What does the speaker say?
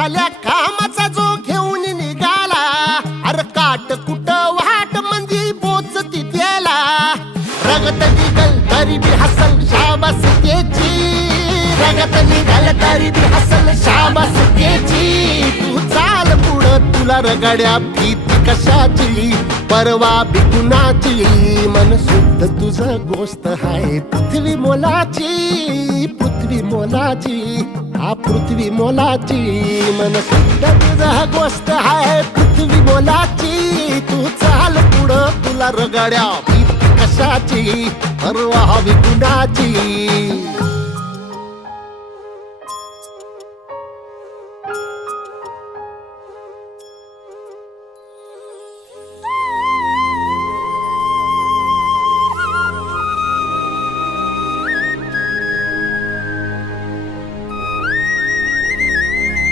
भल्या कामाचा जो घेऊन निघाला, अरे काट कुट वाट मंदी पोचती त्याला. रगत निघल तरी बी हसल शाबास त्याची, रगत निघल तरी बी हसल शाबास त्याची. तू चाल पुढं तुला रगड्या भीती कशाची, परवा बी कुणाची. मन शुद्ध तुझं गोष्ट हाय पृथ्वी मोलाची, पृथ्वी मोलाची, हा पृथ्वी मोलाची. मन शुद्ध तुझं गोष्ट हाय पृथ्वी मोलाची. तू चाल पुढं तुला रगड्या भीती कशाची, परवा बी कुणाची.